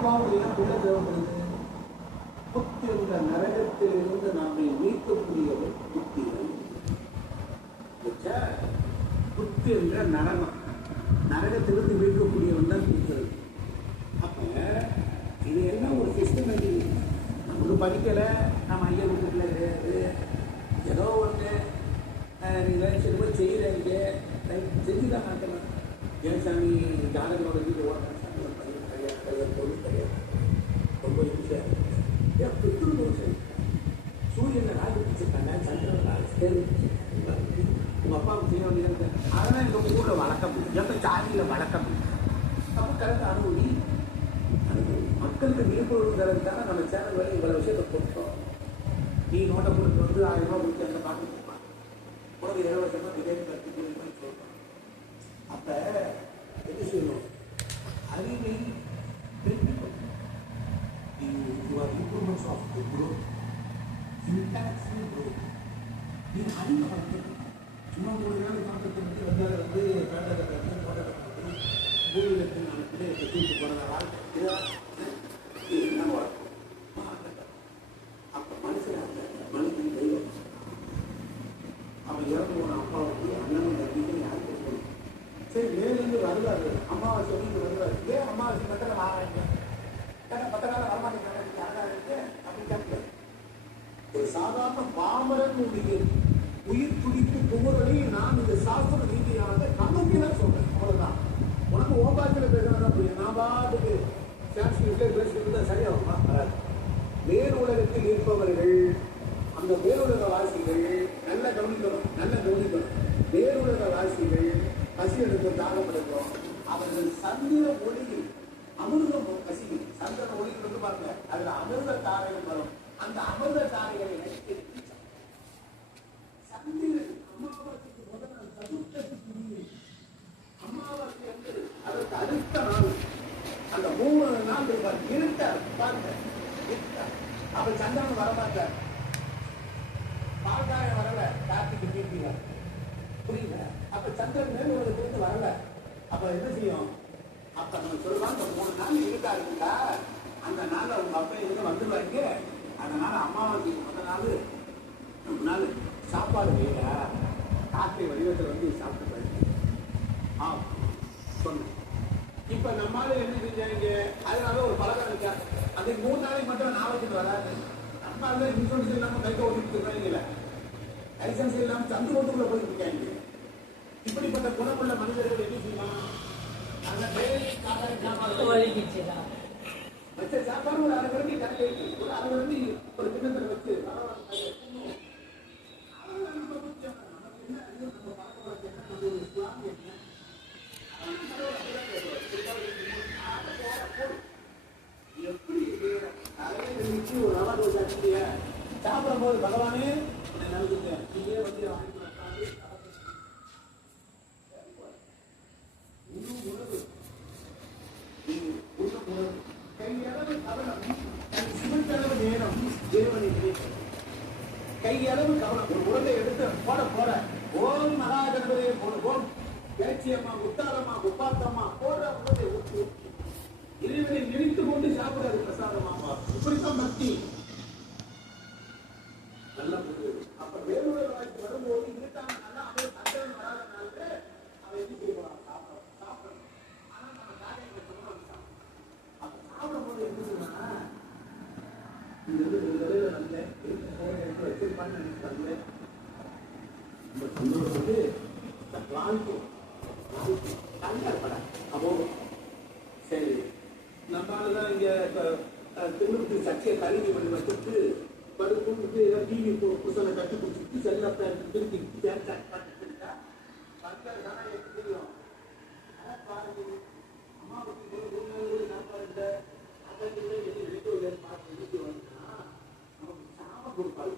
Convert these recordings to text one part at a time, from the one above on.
அப்பாவுடைய பிள்ளை தேவைப்படுது. புத்தி என்ற நரகத்திலிருந்து நாமை மீட்கக்கூடியவர் புத்திகள். புத்தி என்ற நரகம், நரகத்திலிருந்து மீட்கக்கூடியவன் தான் புத்தர். அப்ப இது என்ன ஒரு சிஸ்டமேட்டிக். நமக்கு படிக்கலை, நம்ம ஐயா வீட்டுல கிடையாது, ஏதோ ஒன்று நீங்கள் போய் செய்கிறீங்க, செஞ்சுதான் மாட்டேன். ஏன் சாமி ஜாதகனோட வீட்டு ஓடுறேன் சாமி, ஒரு பையன் கிடையாது, கிடையாது, பொருள் கிடையாது, ரொம்ப ஈஸியாக ஏன் பித்ருதோஷம் சரி. சூரியனை ராஜ பிடிச்சிருக்காங்க, சந்திரன் ராஜ உங்கள் அப்பாவுக்கு செய்ய வேண்டியது. அதெல்லாம் எங்கள் ஊரில் வழக்கம், எங்கள் சாதியில் வழக்கம். அப்போ கரெக்டாக அனுமதி மக்களுக்கு விழிப்புணர்வு தரதுக்காக நம்ம சேனல் வரை இவ்வளோ விஷயத்தை கொடுத்தோம். நீ நோட்டை கொடுத்து வந்து 1000 ரூபா கொடுத்து அந்த பார்த்து கொடுப்பான், உனக்கு 20 வருஷமா திடீர்னு கருத்து கொடுப்பான்னு சொல்கிறோம். அப்போ என்ன செய்யணும்? அறிவை improvements of the growth, inductive growth. நீ அறிவை வளர்க்கணும். சும்மா 3 நாள் காலத்தை வந்து வந்தால் வந்து பேட்டை தோட்டத்தை பார்த்து பூமியில் இருந்து நான் பிள்ளையை தூக்கி போனதால் என்ன வளர்க்கும்? அப்போ மனுஷன் மனுஷன் தெய்வம். அவன் இறந்து போன அப்பாவுக்கு அண்ணனும் தம்பிக்கு யாருக்கு சொல்லணும்? சரி, மேலிருந்து வருவாரு, அம்மாவை சொல்லிட்டு வருவாரு. ஏன் அம்மாவாசி கட்டளை வாங்க, ஏன்னா 10 நாள் வரமாட்டேன் கட்டளைக்கு அழகா இருக்கு அப்படின்னு கேட்கல. ஒரு சாதாரண பாமரனுடைய உயிர் துடிப்பு புகழை நான் இந்த சாஸ்திர ரீதியாக கண்ணுக்கிதான் சொல்றேன். அவ்வளவுதான். உனக்கு ஓபாசியில் பேசுறதா புரியும். நான் பாட்டுக்கு சான்ஸ்கிரிட்ல பேசுறது சரியாகுமா? வராது. வேறு உலகத்தில் இருப்பவர்கள், அந்த வேறுலக வாசிகள் நல்ல கவனிக்கணும், நல்ல கவனிக்கணும். வேறுலக வாசிகள் பசி எடுத்து தாகப்படுகிறோம். அவர்கள் சந்திர ஒளியில் அமிர்தம் பசிக்கும். சந்திரன் ஒளியில் வந்து பாருங்க, அதுல அமிர்த தாரைகள் வரும். அந்த அமிர்த தாரைகளை நடித்து சந்திரன் அமாவாசைக்கு முதல் நாள் சதுர்த்தி, அமாவாசை என்பது அதற்கு அடுத்த நாள், அந்த 3 நாள் இருட்ட பாருங்க. அப்ப சந்திரன் வரமாட்டார், பால்காய வரல, கார்த்திகை தீர்த்தில புரியல. அப்ப சந்திரன் மேல் உலகத்திலிருந்து வரல. அப்ப என்ன செய்யும்? அப்ப நம்ம சொல்லுவாங்க, அந்த 3 நாள் இருக்கா இருக்குங்களா, அந்த நாள் அவங்க அப்பா எங்க வந்துடுவாங்க. அதனால அமாவாசைக்கு முதல் நாள் சாப்பாடு வேல கார்த்திகை வடிவத்தில் வந்து சாப்பிட்டு சொன்னேன். இப்ப நம்மளால என்ன செஞ்சாங்க? அதனால ஒரு பழக்கம் இருக்கா, அது 3 நாளைக்கு மட்டும் நாளைக்கு வராது. நம்ம இன்சூரன்ஸ் இல்லாம கைக்க ஓட்டிட்டு இருக்காங்க, லைசன்ஸ் இல்லாம சந்து ஓட்டுக்குள்ள போயிட்டு இருக்காங்க. இப்படிப்பட்ட குணமுள்ள மனிதர்கள் என்ன செய்யலாம்? வச்ச சாப்பாடு ஒரு 1/2 கரண்டி கரையை ஒரு 1/2 கரண்டி ஒரு கிண்ணத்தில் வச்சு சாப்பிடும் போது பகவானே நல்லதுங்க இங்கே வந்து கையளவு கவனம் ஒரு உருண்டை எடுத்து போட ஓம் மகாகணபதியை ஓம் பேச்சியம்மா முத்தாரம்மா முப்பாத்தம்மா போடுற உருண்டை ஊற்றி இறைவனை நினைத்து கொண்டு சாப்பிடாது பிரசாதமாமா. இப்படித்தான் பக்தி. நல்லா புரியுது. அப்ப வேலூர் வாய்ப்பு வரும்போது இருட்டாங்க நல்லா அவன் சந்தனம் வராதனால அவன் என்ன செய்வான்? சாப்பிடணும். ஆனா நம்ம காரியங்களை சொல்லுவாங்க. அப்ப சாப்பிடும் போது என்னதுன்னா இந்த நல்ல வச்சிருப்பான்னு நினைக்கிறாங்க. நம்ம சந்தோஷம் வந்து அப்போ சரி நம்மளாலதான் இங்க திருமணத்து சர்ச்சையை கல்வி பண்ணி வச்சுட்டு படுத்து டிவி புத்தனை கட்டி பிடிச்சிட்டு செல்லப்பா திருப்பி தெரியும். அம்மாவுக்கு சாப்பாடு நமக்கு சாபம் கொடுப்பாரு.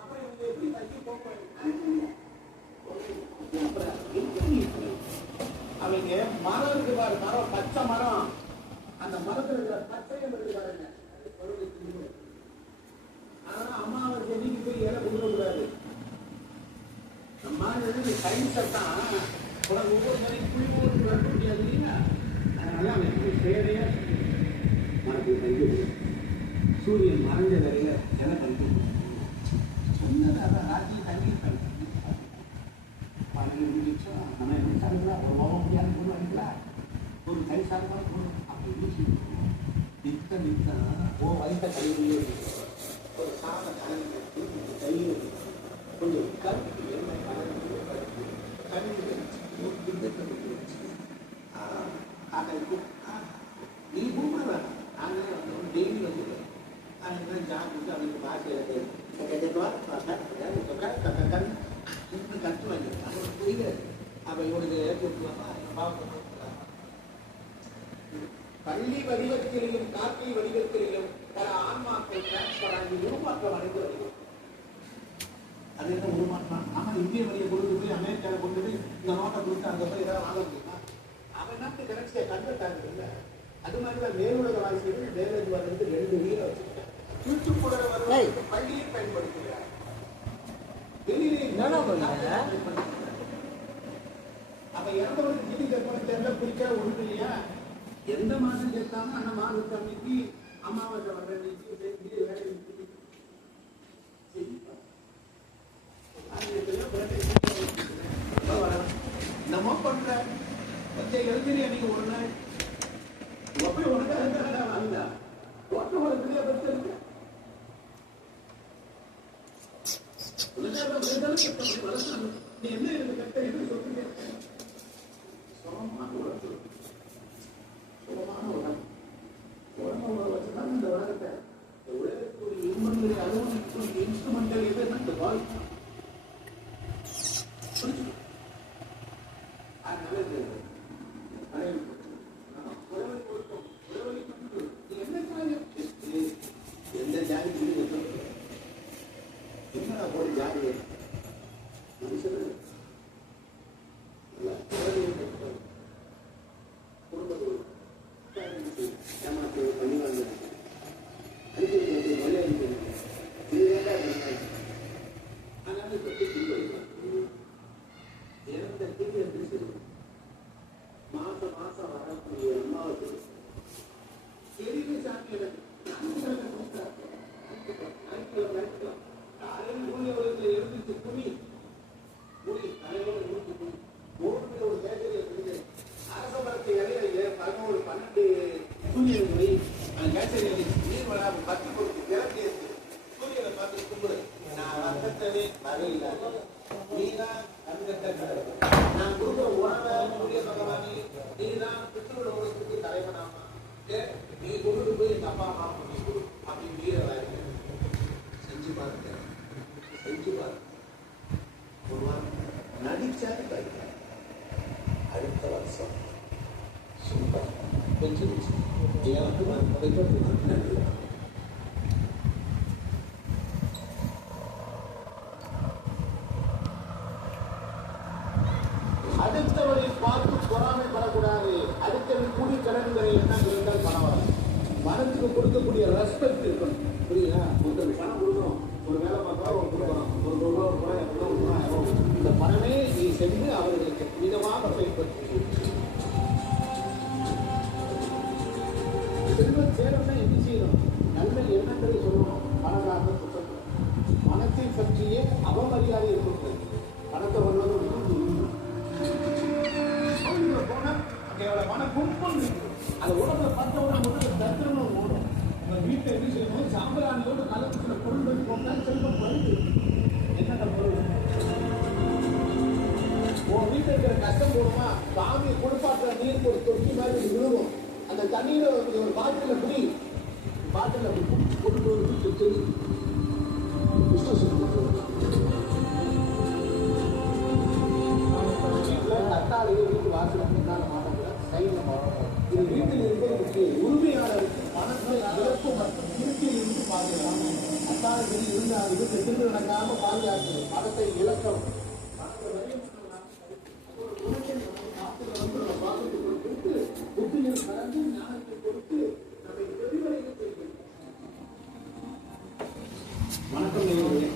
அப்புறம் இவங்க எப்படி தட்டி போவாங்க? அவங்க மரம் இருக்கு பாரு, மரம் பச்சை மரம், அந்த மரத்தில் இருக்கிற பச்சையம் இருக்கு பாருங்க. ஆனா அம்மாவை செடிக்கு போய் இலை கொடுக்கக்கூடாது. நம்ம கை சட்டம் உனக்கு ஒவ்வொரு மாதிரி புளி போட்டு வர முடியாது இல்லையா? ஒரு கை சார்பாக போகணும். அப்போ நிற்க ஓ வயசை கழிவுலேயே ஒரு சாத கலந்து கையில் கொஞ்சம் கருத்து என்ன கலந்து கழிவு நீ கூப்பிட வேண்டாம். நாங்களே வந்து டெய்லி வந்து அதுக்கு ஜாக்கு அதுக்கு பாசையில் கற்று வாங்கி அவனுக்கு புரியாது. அப்போ இவனுக்கு கொடுத்துலாமா பள்ளி வடிவத்திலையும் காக்கை வடிவத்திலையும் பல ஆன்மாக்கள் டிரான்ஸ்பர் ஆகி உருமாற்றம் அடைந்து வருகிறது. அது என்ன உருமாற்றம்? ஆமா, இந்திய வழியை கொண்டு போய் அமெரிக்காவில் கொண்டு போய் இந்த நோட்டை கொடுத்து அங்கே போய் ஏதாவது வாங்க முடியுமா? அவன் நாட்டு கரெக்டாக கண்டுட்டாங்க இல்லை. அது மாதிரி தான் மேலுலக வாசிகள் வேலைக்கு வர்றது 2 வீரை வச்சுருக்காங்க. தூத்துக்குட வருவது பள்ளியை பயன்படுத்துகிறார். வெளியிலே அப்ப இறந்தவருக்கு வீடு கற்பனை தெரியல பிடிச்சா ஒன்று இல்லையா? எந்த மாதம் கேட்டாலும் அந்த மாதத்தை அன்னைக்கு அமாவாசை வர்ற வேலை நம்ம பண்ற கொஞ்சம் எழுதிரி அன்னைக்கு ஒரு நாள் போய் உனக்காக வாங்க ஓட்ட வளர்த்துலையா பத்து இருக்கு நீ என்ன இருக்கு கட்ட என்ன சொல்றீங்க? சுகமான உலகம், சுகமான உலகம், உலகம் வச்சுதான் இந்த உலகத்தை உலகத்துடைய இன்பங்களை அனுபவிக்கக்கூடிய இன்ஸ்ட்ருமெண்டல் எதுன்னா இந்த வாழ்க்கை. எந்த ஜாதி என்னடா போய் ஜாதி மாசம் வரக்கூடிய அம்மாவுக்கு எரிவு சாமியில இருந்துச்சு குமி குடி தலையோடு நூற்றி மூணு ஒரு கேட்டரிய அரச மரத்தை இலையில 11-12 சூரியன்களை அந்த கேட்டரிய நீர் வராம 10 கொடுத்து திறந்து சூரியனை பார்த்து கும்பிடு. நான் வந்தத்தவே வரையில நீதான் கண்கட்ட நான் கொடுக்குற உணவை சூரிய பகவானி நீதான் பித்ருட உலகத்துக்கு தலைவனாமா நீ கொண்டு போய் எங்க அப்பா அம்மா அப்படி வீர வாய்ப்பு செஞ்சு பாருங்க. செஞ்சு பாருங்க. ஒரு வாரம் நடிச்சாரு பாருங்க. அடுத்த வருஷம் சூப்பர் கொஞ்சம் அடுத்தவரை பார்த்து பொறாமைப்படக்கூடாது. அடுத்தவரை கூடி கடன்களை என்ன இருந்தால் பணம் வராது. பணத்துக்கு கொடுக்கக்கூடிய ரெஸ்பெக்ட் இருக்கணும். புரியுதா? ஒருத்தருக்கு பணம் கொடுக்கணும், ஒரு வேலை பார்த்தா ஒரு கொடுக்கணும், ஒரு ரூபாய் இந்த பணமே நீ சென்று அவர்களுக்கு விதமாக பயன்படுத்தி செல்வம் சேரம்னா என்ன செய்யணும்? நல்ல எண்ணங்களை சொல்லணும். பணக்காரனை சுத்தம் பணத்தை பற்றியே அவமரியாதை இருக்கிறது. பணத்தை வருவது போனா அங்கே பணம் கும்பல் இருக்கு. அந்த உடம்புல பார்த்தவங்க முதல்ல தத்திரமும் ஓடும். உங்க வீட்டை எப்படி செய்யணும்? சாம்பிராணியோடு கலந்து சில பொருள்கள் போட்டால் செல்வம் வருது. என்னென்ன பொருள்? உன் வீட்டில் இருக்கிற கஷ்டம் போடுமா? சாமியை கொடுப்பாற்ற நீர் ஒரு தொட்டி மாதிரி விழுவும். அந்த தண்ணீரை ஒரு பாட்டில் குடி, பாட்டில் கொண்டு வந்து சொல்லி கட்டாளையை வீட்டு வாசல மாட்டாங்க. இது வீட்டில் இருக்கிறதுக்கு உரிமையாளருக்கு பணத்தை இழப்பு மற்றும் இருக்கையில் இருந்து பாதுகாக்கணும். கட்டாளத்தில் இருந்தால் இதுக்கு திரும்ப நடக்காம பாதுகாக்கணும். பணத்தை இழக்கணும். வணக்கம் நேயர்களே,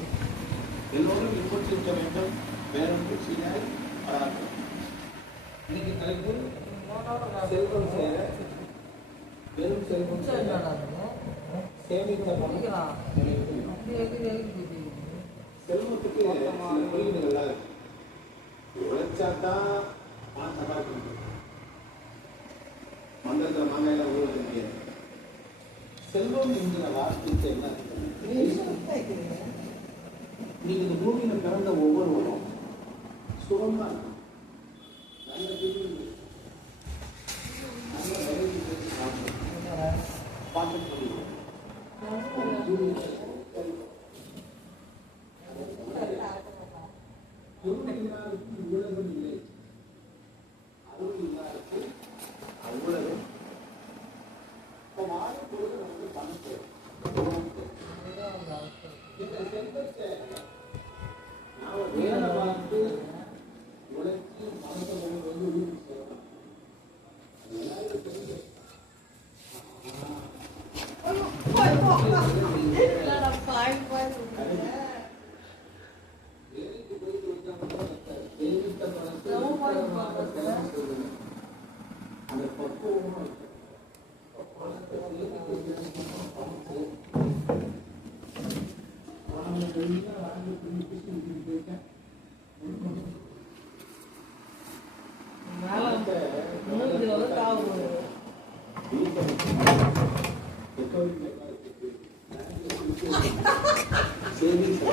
எல்லோரும் இன்புற்றிருக்க வேண்டும். வேறொன்று செய்யாய் வராது. இன்னைக்கு தலைப்பு செல்வம் சேர வெறும் செல்வம் சேமித்த செல்வத்துக்கு குறியீடுகள் இருக்கு. உழைச்சாதான் பணம் சம்பாதிக்க முடியும். செல்வம் என்கிற வார்த்தைக்கு என்ன அர்த்தம்? நீங்க இந்த பூமியில பிறந்த ஒவ்வொருவரும் சுகமா இருக்கும். நல்ல வீடு, நல்ல வேலைக்கு போய் சாப்பிடணும், பார்க்க முடியும். பொருளில்லாருக்கு உலகம் இல்லை, அருள் இல்லாருக்கு அவ்வளவு. இப்போ வாழப்பொழுது வந்து பணத்தை இந்த செல்வத்தை நாம வேலை பார்த்து உழைச்சி பணத்தை வந்து வீட்டுக்கு சொல்லலாம். எல்லாரும் தெரிஞ்சு வேலைக்கு போயிட்டு வந்தா சேமித்த பணத்தை அந்த பக்குவமா இருக்கும். பணத்தை சேமிக்க